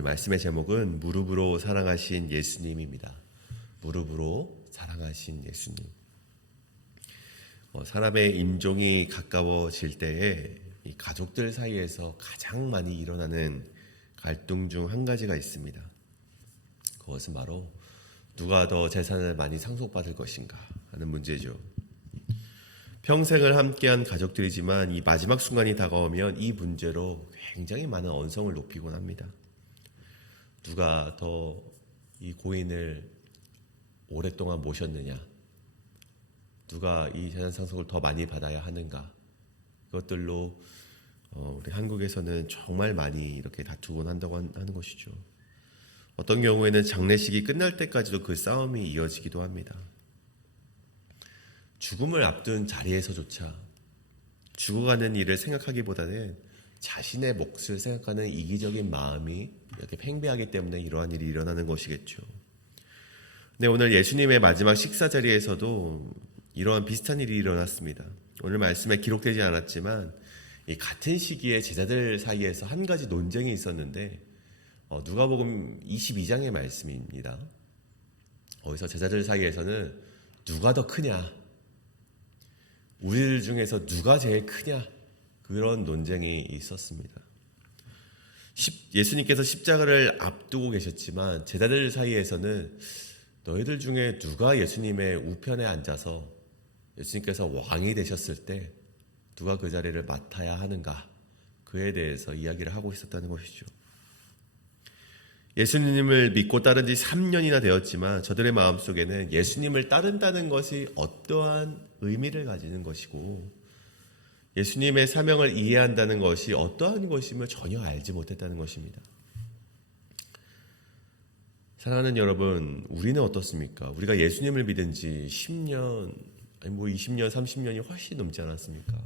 오늘 말씀의 제목은 무릎으로 사랑하신 예수님입니다. 무릎으로 사랑하신 예수님. 사람의 임종이 가까워질 때에 이 가족들 사이에서 가장 많이 일어나는 갈등 중 한 가지가 있습니다. 그것은 바로 누가 더 재산을 많이 상속받을 것인가 하는 문제죠. 평생을 함께한 가족들이지만 이 마지막 순간이 다가오면 이 문제로 굉장히 많은 언성을 높이곤 합니다. 누가 더 이 고인을 오랫동안 모셨느냐, 누가 이 재산 상속을 더 많이 받아야 하는가, 이것들로 우리 한국에서는 정말 많이 이렇게 다투곤 한다고 하는 것이죠. 어떤 경우에는 장례식이 끝날 때까지도 그 싸움이 이어지기도 합니다. 죽음을 앞둔 자리에서조차 죽어가는 일을 생각하기보다는 자신의 몫을 생각하는 이기적인 마음이 이렇게 팽배하기 때문에 이러한 일이 일어나는 것이겠죠. 근데 오늘 예수님의 마지막 식사 자리에서도 이러한 비슷한 일이 일어났습니다. 오늘 말씀에 기록되지 않았지만 이 같은 시기에 제자들 사이에서 한 가지 논쟁이 있었는데 누가복음 22장의 말씀입니다. 거기서 제자들 사이에서는 누가 더 크냐, 우리들 중에서 누가 제일 크냐, 그런 논쟁이 있었습니다. 예수님께서 십자가를 앞두고 계셨지만 제자들 사이에서는 너희들 중에 누가 예수님의 우편에 앉아서 예수님께서 왕이 되셨을 때 누가 그 자리를 맡아야 하는가, 그에 대해서 이야기를 하고 있었다는 것이죠. 예수님을 믿고 따른 지 3년이나 되었지만 저들의 마음속에는 예수님을 따른다는 것이 어떠한 의미를 가지는 것이고 예수님의 사명을 이해한다는 것이 어떠한 것임을 전혀 알지 못했다는 것입니다. 사랑하는 여러분, 우리는 어떻습니까? 우리가 예수님을 믿은 지 10년, 20년, 30년이 훨씬 넘지 않았습니까?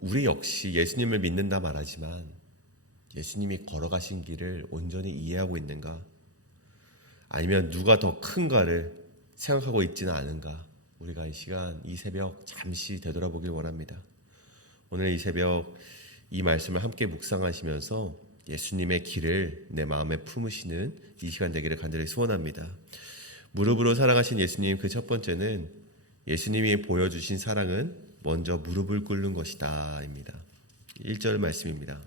우리 역시 예수님을 믿는다 말하지만 예수님이 걸어가신 길을 온전히 이해하고 있는가? 아니면 누가 더 큰가를 생각하고 있지는 않은가? 우리가 이 시간, 이 새벽 잠시 되돌아보길 원합니다. 오늘 이 새벽 이 말씀을 함께 묵상하시면서 예수님의 길을 내 마음에 품으시는 이 시간 되기를 간절히 소원합니다. 무릎으로 사랑하신 예수님, 그 첫 번째는 예수님이 보여주신 사랑은 먼저 무릎을 꿇는 것이다 입니다. 1절 말씀입니다.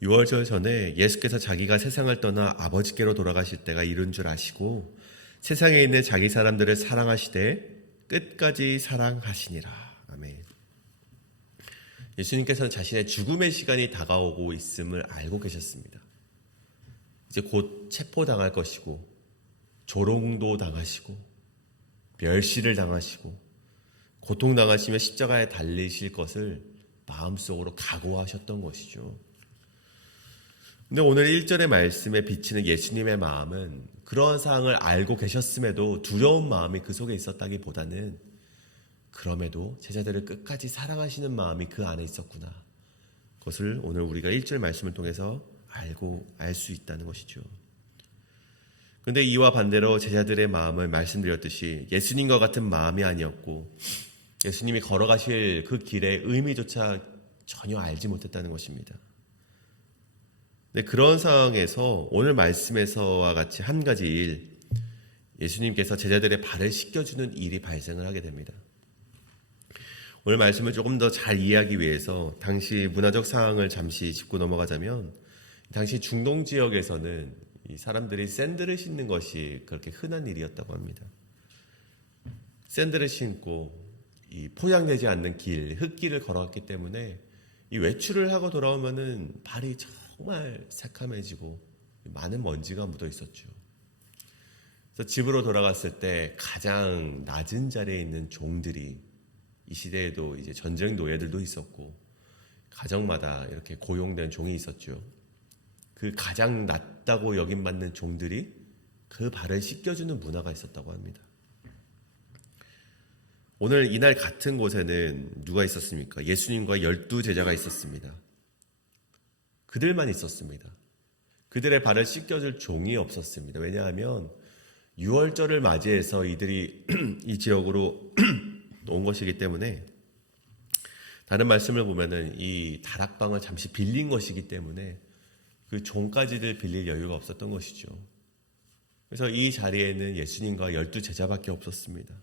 6월절 전에 예수께서 자기가 세상을 떠나 아버지께로 돌아가실 때가 이른 줄 아시고 세상에 있는 자기 사람들을 사랑하시되 끝까지 사랑하시니라. 아멘. 예수님께서는 자신의 죽음의 시간이 다가오고 있음을 알고 계셨습니다. 이제 곧 체포당할 것이고 조롱도 당하시고 멸시를 당하시고 고통당하시며 십자가에 달리실 것을 마음속으로 각오하셨던 것이죠. 근데 오늘 1절의 말씀에 비치는 예수님의 마음은 그러한 사항을 알고 계셨음에도 두려운 마음이 그 속에 있었다기보다는 그럼에도 제자들을 끝까지 사랑하시는 마음이 그 안에 있었구나, 그것을 오늘 우리가 1절 말씀을 통해서 알 수 있다는 것이죠. 그런데 이와 반대로 제자들의 마음을 말씀드렸듯이 예수님과 같은 마음이 아니었고 예수님이 걸어가실 그 길의 의미조차 전혀 알지 못했다는 것입니다. 네, 그런 상황에서 오늘 말씀에서와 같이 한 가지 일, 예수님께서 제자들의 발을 씻겨주는 일이 발생을 하게 됩니다. 오늘 말씀을 조금 더 잘 이해하기 위해서 당시 문화적 상황을 잠시 짚고 넘어가자면, 당시 중동 지역에서는 이 사람들이 샌들을 신는 것이 그렇게 흔한 일이었다고 합니다. 샌들을 신고 이 포장되지 않는 길, 흙길을 걸어왔기 때문에 이 외출을 하고 돌아오면은 발이 정말 새카매지고 많은 먼지가 묻어 있었죠. 그래서 집으로 돌아갔을 때 가장 낮은 자리에 있는 종들이, 이 시대에도 이제 전쟁 노예들도 있었고 가정마다 이렇게 고용된 종이 있었죠. 그 가장 낮다고 여김받는 종들이 그 발을 씻겨주는 문화가 있었다고 합니다. 오늘 이날 같은 곳에는 누가 있었습니까? 예수님과 12제자가 있었습니다. 그들만 있었습니다. 그들의 발을 씻겨줄 종이 없었습니다. 왜냐하면 6월절을 맞이해서 이들이 이 지역으로 온 것이기 때문에, 다른 말씀을 보면은 이 다락방을 잠시 빌린 것이기 때문에 그 종까지를 빌릴 여유가 없었던 것이죠. 그래서 이 자리에는 예수님과 12제자밖에 없었습니다.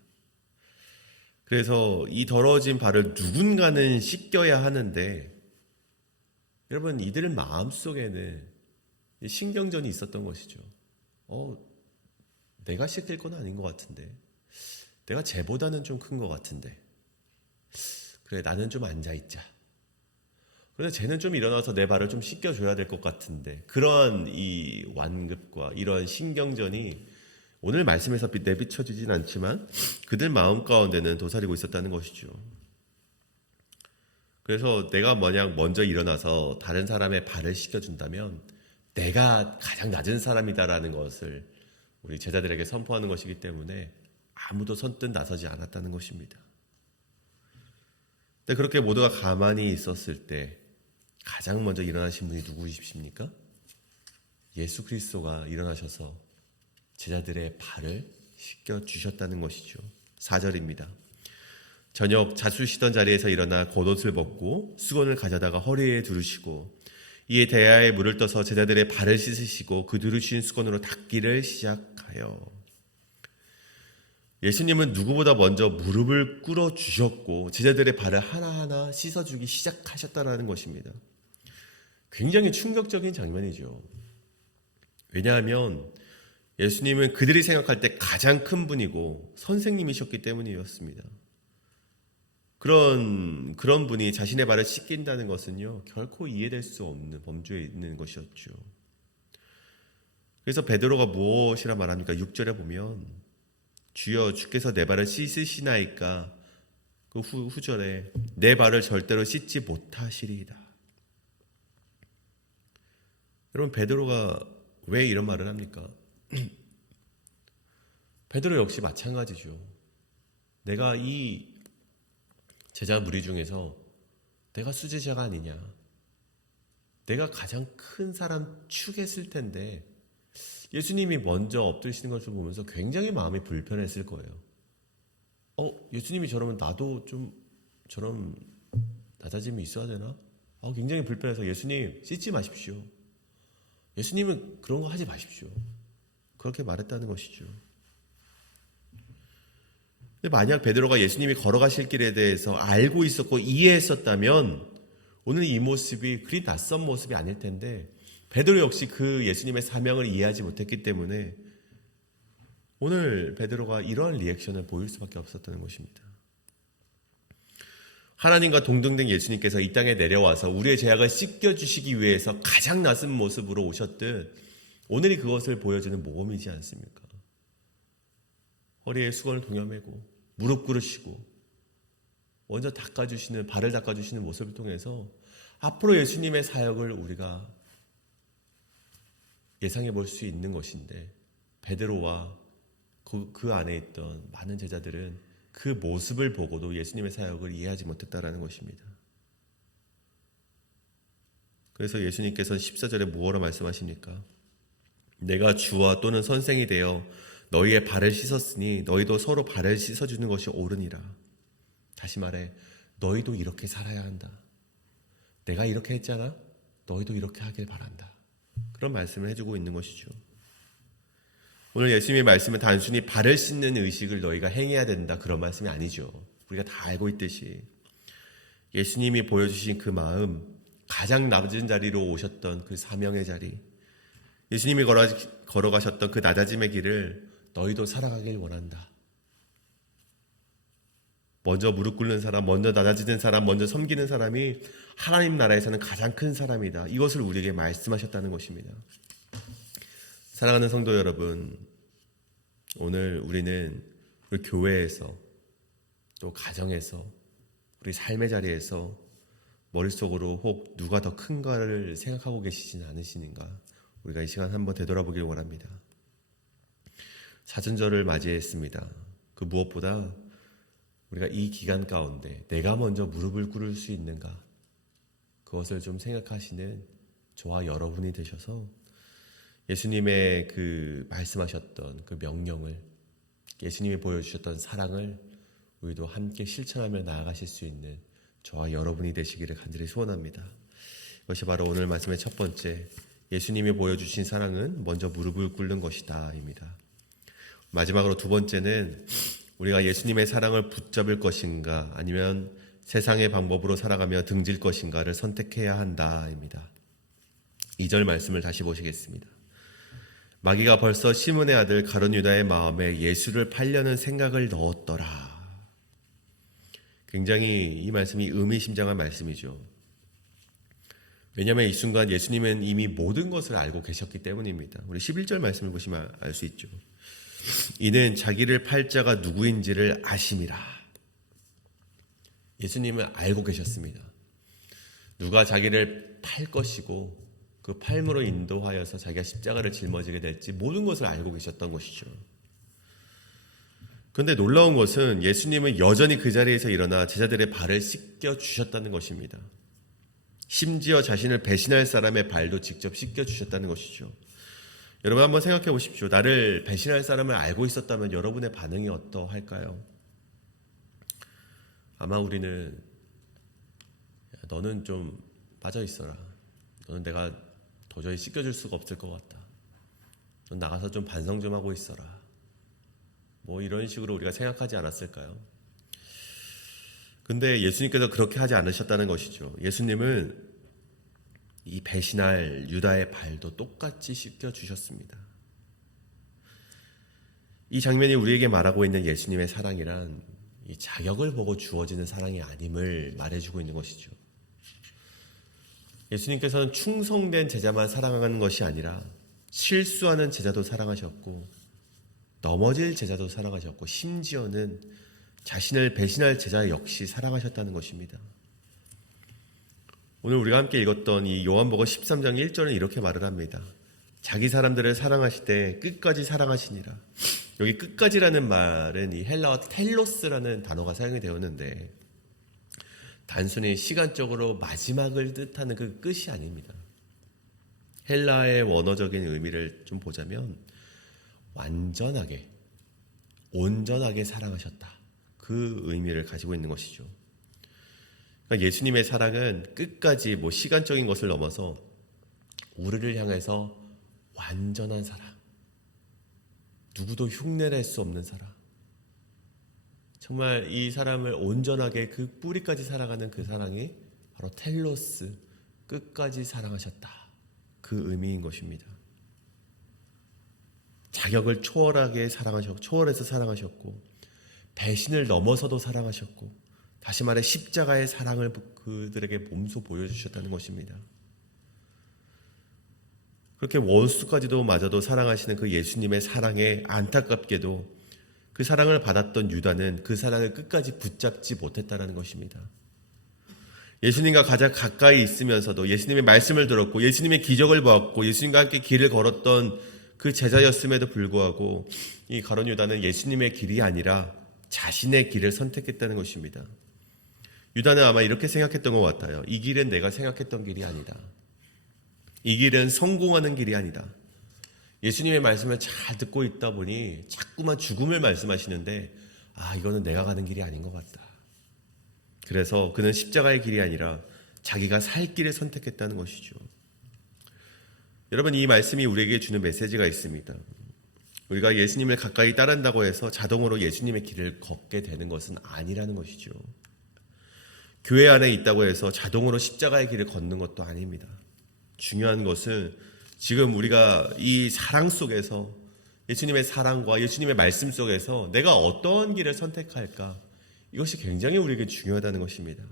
그래서 이 더러워진 발을 누군가는 씻겨야 하는데, 여러분, 이들 마음속에는 신경전이 있었던 것이죠. 내가 씻길 건 아닌 것 같은데, 내가 쟤보다는 좀 큰 것 같은데, 그래, 나는 좀 앉아있자. 그런데 쟤는 좀 일어나서 내 발을 좀 씻겨줘야 될 것 같은데, 그런 이 완급과 이런 신경전이 오늘 말씀에서 내비쳐지진 않지만 그들 마음 가운데는 도사리고 있었다는 것이죠. 그래서 내가 만약 먼저 일어나서 다른 사람의 발을 씻겨준다면 내가 가장 낮은 사람이다라는 것을 우리 제자들에게 선포하는 것이기 때문에 아무도 선뜻 나서지 않았다는 것입니다. 근데 그렇게 모두가 가만히 있었을 때 가장 먼저 일어나신 분이 누구이십니까? 예수 그리스도가 일어나셔서 제자들의 발을 씻겨주셨다는 것이죠. 4절입니다. 저녁 자수 쉬던 자리에서 일어나 겉옷을 벗고 수건을 가져다가 허리에 두르시고 이에 대야에 물을 떠서 제자들의 발을 씻으시고 그 두르신 수건으로 닦기를 시작하여, 예수님은 누구보다 먼저 무릎을 꿇어 주셨고 제자들의 발을 하나하나 씻어주기 시작하셨다는 것입니다. 굉장히 충격적인 장면이죠. 왜냐하면 예수님은 그들이 생각할 때 가장 큰 분이고 선생님이셨기 때문이었습니다. 그런 분이 자신의 발을 씻긴다는 것은요, 결코 이해될 수 없는 범주에 있는 것이었죠. 그래서 베드로가 무엇이라 말합니까? 6절에 보면 주여 주께서 내 발을 씻으시나이까, 그 후절에 내 발을 절대로 씻지 못하시리이다. 여러분, 베드로가 왜 이런 말을 합니까? 베드로 역시 마찬가지죠. 내가 이 제자 무리 중에서 내가 수제자가 아니냐, 내가 가장 큰 사람 축했을 텐데 예수님이 먼저 엎드리시는 것을 보면서 굉장히 마음이 불편했을 거예요. 예수님이 저러면 나도 좀 저런 낮아짐이 있어야 되나? 굉장히 불편해서 예수님 씻지 마십시오. 예수님은 그런 거 하지 마십시오. 그렇게 말했다는 것이죠. 근데 만약 베드로가 예수님이 걸어가실 길에 대해서 알고 있었고 이해했었다면 오늘 이 모습이 그리 낯선 모습이 아닐 텐데, 베드로 역시 그 예수님의 사명을 이해하지 못했기 때문에 오늘 베드로가 이러한 리액션을 보일 수밖에 없었다는 것입니다. 하나님과 동등된 예수님께서 이 땅에 내려와서 우리의 죄악을 씻겨주시기 위해서 가장 낯선 모습으로 오셨듯 오늘이 그것을 보여주는 모범이지 않습니까? 허리에 수건을 동여매고 무릎 꿇으시고 먼저 닦아주시는, 발을 닦아주시는 모습을 통해서 앞으로 예수님의 사역을 우리가 예상해 볼 수 있는 것인데, 베드로와 그 안에 있던 많은 제자들은 그 모습을 보고도 예수님의 사역을 이해하지 못했다라는 것입니다. 그래서 예수님께서는 14절에 무엇으로 말씀하십니까? 내가 주와 또는 선생이 되어 너희의 발을 씻었으니 너희도 서로 발을 씻어주는 것이 옳으니라. 다시 말해, 너희도 이렇게 살아야 한다. 내가 이렇게 했잖아, 너희도 이렇게 하길 바란다. 그런 말씀을 해주고 있는 것이죠. 오늘 예수님의 말씀은 단순히 발을 씻는 의식을 너희가 행해야 된다, 그런 말씀이 아니죠. 우리가 다 알고 있듯이 예수님이 보여주신 그 마음, 가장 낮은 자리로 오셨던 그 사명의 자리, 예수님이 걸어가셨던 그 낮아짐의 길을 너희도 살아가길 원한다. 먼저 무릎 꿇는 사람, 먼저 낮아지는 사람, 먼저 섬기는 사람이 하나님 나라에서는 가장 큰 사람이다. 이것을 우리에게 말씀하셨다는 것입니다. 사랑하는 성도 여러분, 오늘 우리는 우리 교회에서 또 가정에서 우리 삶의 자리에서 머릿속으로 혹 누가 더 큰가를 생각하고 계시지는 않으시는가? 우리가 이 시간 한번 되돌아보길 원합니다. 사순절을 맞이했습니다. 그 무엇보다 우리가 이 기간 가운데 내가 먼저 무릎을 꿇을 수 있는가, 그것을 좀 생각하시는 저와 여러분이 되셔서 예수님의 그 말씀하셨던 그 명령을, 예수님이 보여주셨던 사랑을 우리도 함께 실천하며 나아가실 수 있는 저와 여러분이 되시기를 간절히 소원합니다. 이것이 바로 오늘 말씀의 첫 번째, 예수님이 보여주신 사랑은 먼저 무릎을 꿇는 것이다 입니다. 마지막으로 두 번째는 우리가 예수님의 사랑을 붙잡을 것인가 아니면 세상의 방법으로 살아가며 등질 것인가를 선택해야 한다입니다. 2절 말씀을 다시 보시겠습니다. 마귀가 벌써 시몬의 아들 가룟 유다의 마음에 예수를 팔려는 생각을 넣었더라. 굉장히 이 말씀이 의미심장한 말씀이죠. 왜냐하면 이 순간 예수님은 이미 모든 것을 알고 계셨기 때문입니다. 우리 11절 말씀을 보시면 알 수 있죠. 이는 자기를 팔 자가 누구인지를 아심이라. 예수님은 알고 계셨습니다. 누가 자기를 팔 것이고 그 팔므로 인도하여서 자기가 십자가를 짊어지게 될지 모든 것을 알고 계셨던 것이죠. 그런데 놀라운 것은 예수님은 여전히 그 자리에서 일어나 제자들의 발을 씻겨 주셨다는 것입니다. 심지어 자신을 배신할 사람의 발도 직접 씻겨 주셨다는 것이죠. 여러분 한번 생각해 보십시오. 나를 배신할 사람을 알고 있었다면 여러분의 반응이 어떠할까요? 아마 우리는 너는 좀 빠져 있어라. 너는 내가 도저히 씻겨줄 수가 없을 것 같다. 넌 나가서 좀 반성 좀 하고 있어라. 뭐 이런 식으로 우리가 생각하지 않았을까요? 근데 예수님께서 그렇게 하지 않으셨다는 것이죠. 예수님은 이 배신할 유다의 발도 똑같이 씻겨주셨습니다. 이 장면이 우리에게 말하고 있는 예수님의 사랑이란 이 자격을 보고 주어지는 사랑이 아님을 말해주고 있는 것이죠. 예수님께서는 충성된 제자만 사랑하는 것이 아니라 실수하는 제자도 사랑하셨고 넘어질 제자도 사랑하셨고 심지어는 자신을 배신할 제자 역시 사랑하셨다는 것입니다. 오늘 우리가 함께 읽었던 이 요한복음 13장 1절은 이렇게 말을 합니다. 자기 사람들을 사랑하실 때 끝까지 사랑하시니라. 여기 끝까지라는 말은 이 헬라어 텔로스라는 단어가 사용이 되었는데 단순히 시간적으로 마지막을 뜻하는 그 끝이 아닙니다. 헬라의 원어적인 의미를 좀 보자면 완전하게, 온전하게 사랑하셨다. 그 의미를 가지고 있는 것이죠. 그러니까 예수님의 사랑은 끝까지 시간적인 것을 넘어서 우리를 향해서 완전한 사랑, 누구도 흉내낼 수 없는 사랑, 정말 이 사람을 온전하게 그 뿌리까지 사랑하는 그 사랑이 바로 텔로스, 끝까지 사랑하셨다. 그 의미인 것입니다. 자격을 초월하게 사랑하셨고, 초월해서 사랑하셨고, 배신을 넘어서도 사랑하셨고, 다시 말해 십자가의 사랑을 그들에게 몸소 보여주셨다는 것입니다. 그렇게 원수까지도 마저도 사랑하시는 그 예수님의 사랑에 안타깝게도 그 사랑을 받았던 유다는 그 사랑을 끝까지 붙잡지 못했다는 것입니다. 예수님과 가장 가까이 있으면서도 예수님의 말씀을 들었고 예수님의 기적을 보았고 예수님과 함께 길을 걸었던 그 제자였음에도 불구하고 이 가룟 유다는 예수님의 길이 아니라 자신의 길을 선택했다는 것입니다. 유다는 아마 이렇게 생각했던 것 같아요. 이 길은 내가 생각했던 길이 아니다. 이 길은 성공하는 길이 아니다. 예수님의 말씀을 잘 듣고 있다 보니 자꾸만 죽음을 말씀하시는데 이거는 내가 가는 길이 아닌 것 같다. 그래서 그는 십자가의 길이 아니라 자기가 살 길을 선택했다는 것이죠. 여러분 이 말씀이 우리에게 주는 메시지가 있습니다. 우리가 예수님을 가까이 따른다고 해서 자동으로 예수님의 길을 걷게 되는 것은 아니라는 것이죠. 교회 안에 있다고 해서 자동으로 십자가의 길을 걷는 것도 아닙니다. 중요한 것은 지금 우리가 이 사랑 속에서 예수님의 사랑과 예수님의 말씀 속에서 내가 어떤 길을 선택할까? 이것이 굉장히 우리에게 중요하다는 것입니다.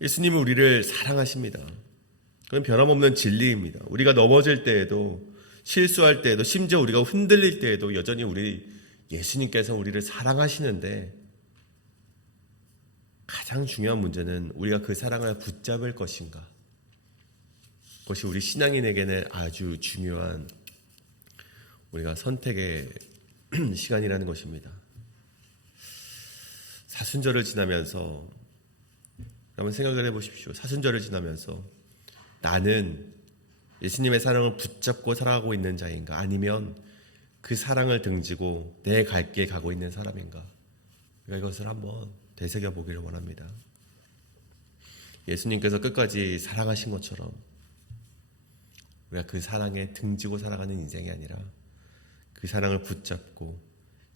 예수님은 우리를 사랑하십니다. 그건 변함없는 진리입니다. 우리가 넘어질 때에도 실수할 때에도 심지어 우리가 흔들릴 때에도 여전히 우리 예수님께서 우리를 사랑하시는데 가장 중요한 문제는 우리가 그 사랑을 붙잡을 것인가? 그것이 우리 신앙인에게는 아주 중요한 우리가 선택의 시간이라는 것입니다. 사순절을 지나면서 한번 생각을 해보십시오. 사순절을 지나면서 나는 예수님의 사랑을 붙잡고 살아가고 있는 자인가? 아니면 그 사랑을 등지고 내 갈 길 가고 있는 사람인가? 그러니까 이것을 한번 되새겨보기를 원합니다. 예수님께서 끝까지 사랑하신 것처럼 우리가 그 사랑에 등지고 살아가는 인생이 아니라 그 사랑을 붙잡고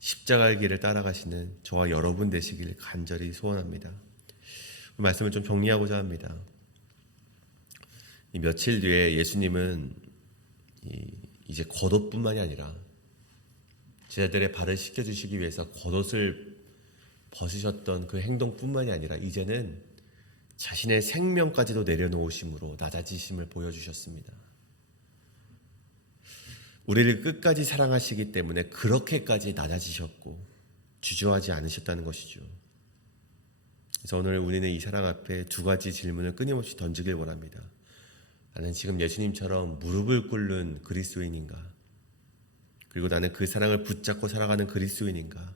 십자가의 길을 따라가시는 저와 여러분 되시길 간절히 소원합니다. 그 말씀을 좀 정리하고자 합니다. 이 며칠 뒤에 예수님은 이제 겉옷뿐만이 아니라 제자들의 발을 씻겨주시기 위해서 겉옷을 벗으셨던 그 행동뿐만이 아니라 이제는 자신의 생명까지도 내려놓으심으로 낮아지심을 보여주셨습니다. 우리를 끝까지 사랑하시기 때문에 그렇게까지 낮아지셨고 주저하지 않으셨다는 것이죠. 그래서 오늘 우리는 이 사랑 앞에 두 가지 질문을 끊임없이 던지길 원합니다. 나는 지금 예수님처럼 무릎을 꿇는 그리스도인인가? 그리고 나는 그 사랑을 붙잡고 살아가는 그리스도인인가?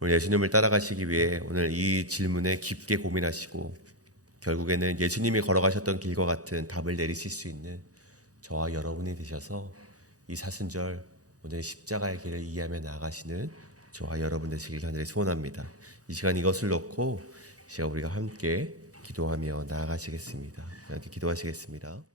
오늘 예수님을 따라가시기 위해 오늘 이 질문에 깊게 고민하시고 결국에는 예수님이 걸어가셨던 길과 같은 답을 내리실 수 있는 저와 여러분이 되셔서 이 사순절 오늘 십자가의 길을 이해하며 나아가시는 저와 여러분 되시길 간절히 소원합니다. 이 시간 이것을 놓고 이 시간 우리가 함께 기도하며 나아가시겠습니다. 함께 기도하시겠습니다.